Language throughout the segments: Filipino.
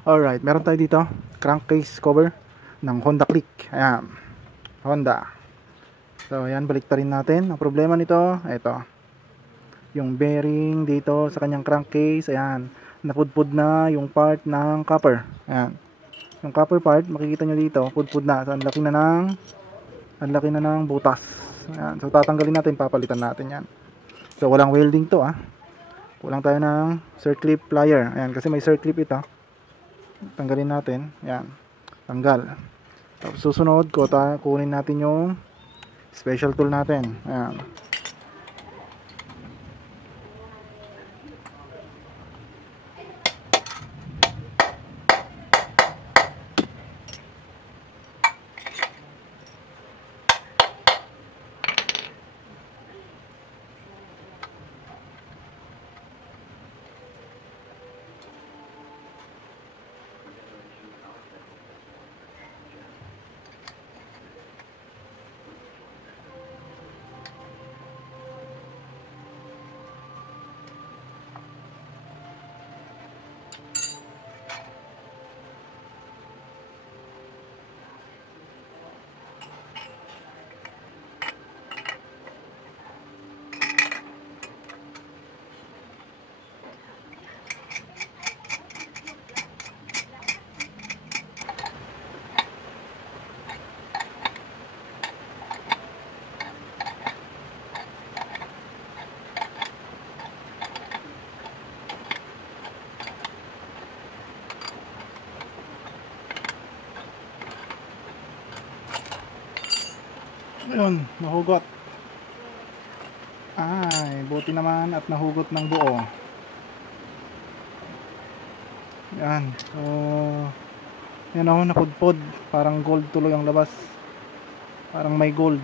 Alright, meron tayo dito crankcase cover ng Honda Click. Ayan, Honda. So ayan, baliktarin natin. Ang problema nito, ito, yung bearing dito sa kanyang crankcase. Ayan, napudpud na yung part ng copper. Ayan, yung copper part, makikita nyo dito, pudpud na. So ang laki na ng butas. Ayan, so tatanggalin natin, papalitan natin yan. So walang welding to, kulang tayo ng circlip plier. Ayan, kasi may circlip ito. Tanggalin natin. Ayan, tanggal. Tapos susunod, kunin natin yung special tool natin. Ayan. Ayun, nahugot. Ay, buti naman at nahugot ng buo. Yan. So, yan o, napudpod. Parang gold tuloy ang labas. Parang may gold.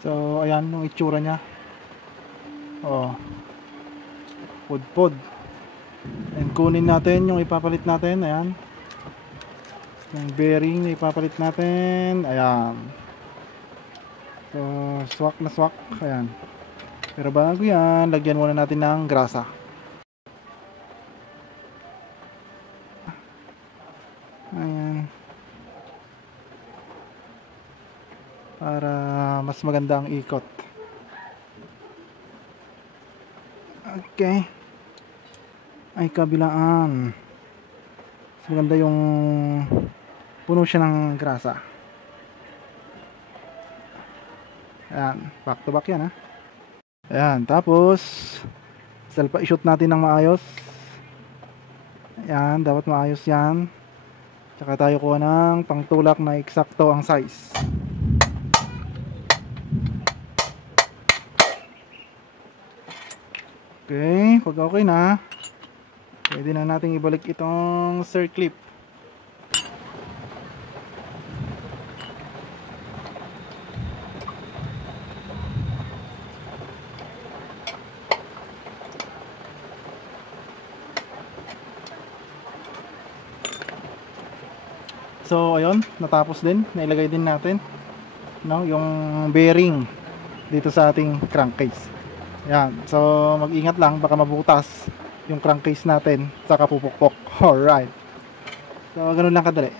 So ayan yung itsura nya. Oh, pudpod. And kunin natin yung ipapalit natin. Ayan, yung bearing na ipapalit natin. Ayan. So swak na swak. Ayan. Pero bago yan, lagyan muna natin ng grasa. Ayan, para mas maganda ang ikot. Okay. Ay, kabilaan. Mas maganda yung puno siya ng grasa. Ayan, back to back yan, Ayan, tapos i-shoot natin ng maayos. Ayan, dapat maayos yan. Tsaka tayo kuha ng pangtulak na eksakto ang size. Okay, pag okay na, pwede na natin ibalik itong circlip. So ayun, natapos din, nailagay din natin yung bearing dito sa ating crankcase. Yan, so mag-ingat lang, baka mabutas yung crankcase natin sa kapupukpok. Alright, so ganun lang kadali.